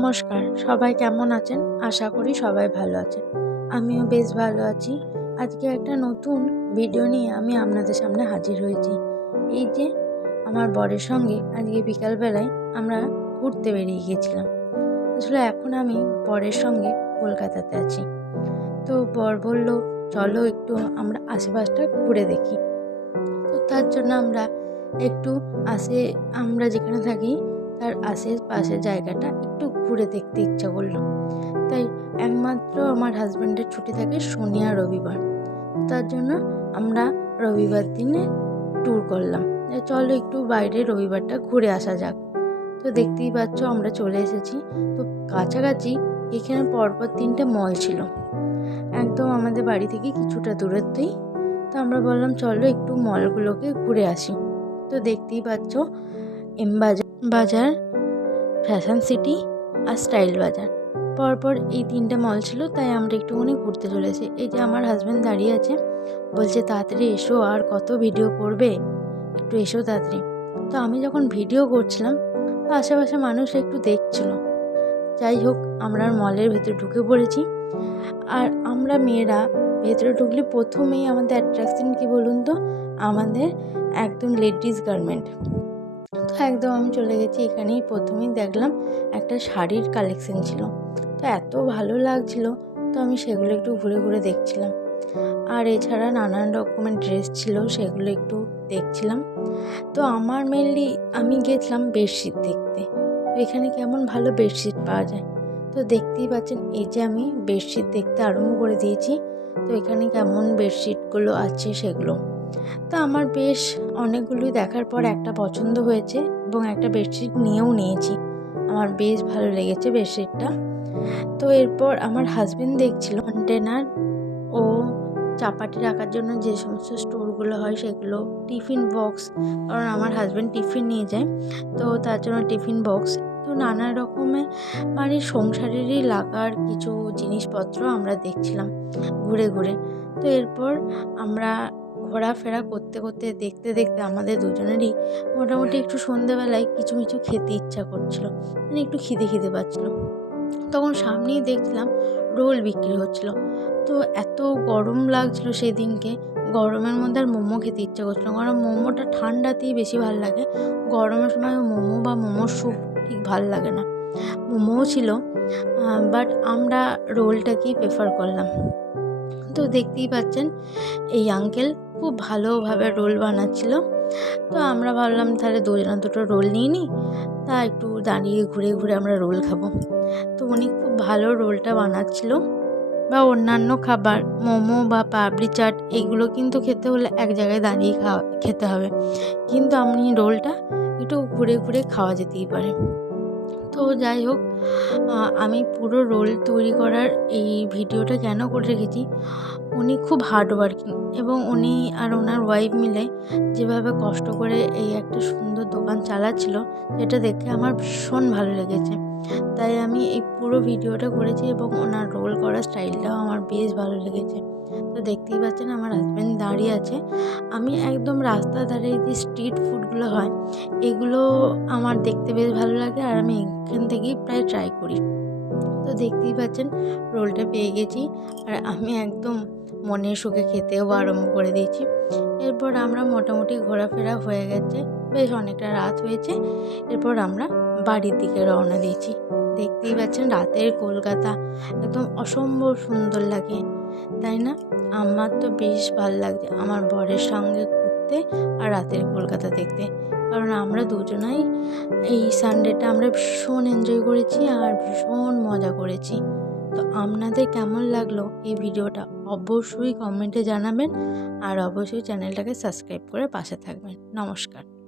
নমস্কার, সবাই কেমন আছেন? আশা করি সবাই ভালো আছেন। আমিও বেশ ভালো আছি। আজকে একটা নতুন ভিডিও নিয়ে আমি আপনাদের সামনে হাজির হয়েছি। এই যে, আমার বরের সঙ্গে আজকে বিকালবেলায় আমরা ঘুরতে বেরিয়ে গিয়েছিলাম আসলে এখন আমি বরের সঙ্গে কলকাতাতে আছি। তো বর বলল, চলো একটু আমরা আশেপাশটা ঘুরে দেখি। তো তার জন্য আমরা একটু আশে আমরা যেখানে থাকি, তার আশেপাশের জায়গাটা একটু ঘুরে দেখতে ইচ্ছা করল। তাই একমাত্র আমার হাজব্যান্ডের ছুটি থাকে শনি আর রবিবার। তার জন্য আমরা রবিবার দিনে ট্যুর করলাম। চলো একটু বাইরে রবিবারটা ঘুরে আসা যাক। তো দেখতেই পাচ্ছ আমরা চলে এসেছি। তো কাছাকাছি এখানে পরপর তিনটে মল ছিল। একদম আমাদের বাড়ি থেকে কিছুটা দূরত্বেই। তো আমরা বললাম, চলো একটু মলগুলোকে ঘুরে আসি। তো দেখতেই পাচ্ছ এম বাজার বাজার ফ্যাশন সিটি আর স্টাইল বাজার। পরপর এই তিনটে মল ছিল, তাই আমরা একটুখানি ঘুরতে চলেছি। এই যে আমার হাজব্যান্ড দাঁড়িয়ে আছে, বলছে, তাড়াতাড়ি এসো, আর কত ভিডিও করবে? একটু এসো তাড়াতাড়ি। তো আমি যখন ভিডিও করছিলাম, তো আশেপাশে মানুষ একটু দেখছিল। যাই হোক, আমরা মলের ভেতরে ঢুকে পড়েছি। আর আমরা মেয়েরা ভেতরে ঢুকলে প্রথমেই আমাদের অ্যাট্রাকশন কী বলুন তো? আমাদের একদম লেডিস গার্মেন্ট তো একদম আমি চলে গেছি, এখানেই প্রথমেই দেখলাম একটা শাড়ির কালেকশন ছিল। তো এত ভালো লাগছিল, তো আমি সেগুলো একটু ঘুরে ঘুরে দেখছিলাম। আর এছাড়া নানান রকমের ড্রেস ছিল, সেগুলো একটু দেখছিলাম। তো আমার মেনলি আমি গেছিলাম বেডশিট দেখতে। এখানে কেমন ভালো বেডশিট পাওয়া যায়? তো দেখতেই পাচ্ছেন, এই যে আমি বেডশিট দেখতে আরম্ভ করে দিয়েছি। তো এখানে কেমন বেডশিটগুলো আছে সেগুলো। তো আমার বেশ অনেকগুলোই দেখার পর একটা পছন্দ হয়েছে এবং একটা বেডশিট নিয়েও নিয়েছি। আমার বেশ ভালো লেগেছে বেডশিটটা। তো এরপর আমার হাজবেন্ড দেখছিল কন্টেনার ও চাপাটি রাখার জন্য যে সমস্ত স্টোরগুলো হয় সেগুলো টিফিন বক্স কারণ আমার হাজব্যান্ড টিফিন নিয়ে যায়, তো তার জন্য টিফিন বক্স তো নানা রকমের মানে সংসারেরই লাগার কিছু জিনিসপত্র আমরা দেখছিলাম ঘুরে ঘুরে। তো এরপর আমরা ঘোরাফেরা করতে করতে, দেখতে দেখতে আমাদের দুজনেরই মোটামুটি একটু সন্ধেবেলায় কিছু কিছু খেতে ইচ্ছা করছিল। মানে একটু খিদে খিদে পাচ্ছিল। তখন সামনেই দেখছিলাম রোল বিক্রি হচ্ছিল। তো এত গরম লাগছিল সেদিনকে, গরমের মধ্যে আর মোমো খেতে ইচ্ছা করছিল কারণ মোমোটা ঠান্ডাতেই বেশি ভালো লাগে। গরমের সময় মোমো বা মোমোর স্যুপ ঠিক ভালো লাগে না। মোমোও ছিল বাট আমরা রোলটাকেই প্রেফার করলাম। তো দেখতেই পাচ্ছেন, এই আঙ্কেল খুব ভালোভাবে রোল বানাচ্ছিল। তো আমরা ভাবলাম তাহলে দুজনে দুটো রোল নিয়ে নিই তা একটু দাঁড়িয়ে ঘুরে ঘুরে আমরা রোল খাব। তো উনি খুব ভালো রোলটা বানাচ্ছিল। বা অন্যান্য খাবার, মোমো বা পাপড়ি চাট, এগুলো কিন্তু খেতে হলে এক জায়গায় দাঁড়িয়ে খাওয়া, খেতে হবে। কিন্তু আপনি রোলটা একটু ঘুরে ঘুরে খাওয়া যেতেই পারে। তো যাই হোক আমি পুরো রোল তৈরি করার এই ভিডিওটা কেন করে রেখেছি? উনি খুব হার্ড ওয়ার্কিং এবং উনি আর ওনার ওয়াইফ মিলে যেভাবে কষ্ট করে এই একটা সুন্দর দোকান চালাচ্ছিল, সেটা দেখে আমার ভীষণ ভালো লেগেছে। তাই আমি এই পুরো ভিডিওটা করেছি এবং ওনার রোল করার স্টাইলটাও আমার বেশ ভালো লেগেছে। তো দেখতেই পাচ্ছেন আমার হাজব্যান্ড দাঁড়িয়ে আছে। আমি একদম রাস্তার ধারে যে স্ট্রিট ফুডগুলো হয়, এগুলো আমার দেখতে বেশ ভালো লাগে আর আমি এখান থেকেই প্রায় ট্রাই করি। তো দেখতেই পাচ্ছেন রোলটা পেয়ে গেছি আর আমি একদম মনের সুখে খেতেও আরম্ভ করে দিয়েছি। এরপর আমরা মোটামুটি ঘোরাফেরা হয়ে গেছে, বেশ অনেকটা রাত হয়েছে। এরপর আমরা বাড়ির দিকে রওনা দিয়েছি। দেখতেই পাচ্ছেন রাতের কলকাতা একদম অসম্ভব সুন্দর লাগে। তাই না? আমার তো বেশ ভালো লাগছে আমার বরের সঙ্গে ঘুরতে আর রাতের কলকাতা দেখতে। কারণ আমরা দুজনাই এই সানডেটা আমরা ভীষণ এনজয় করেছি আর ভীষণ মজা করেছি। তো আপনাদের কেমন লাগল এই ভিডিওটা অবশ্যই কমেন্টে জানাবেন আর অবশ্যই চ্যানেলটাকে সাবস্ক্রাইব করে পাশে থাকবেন। নমস্কার।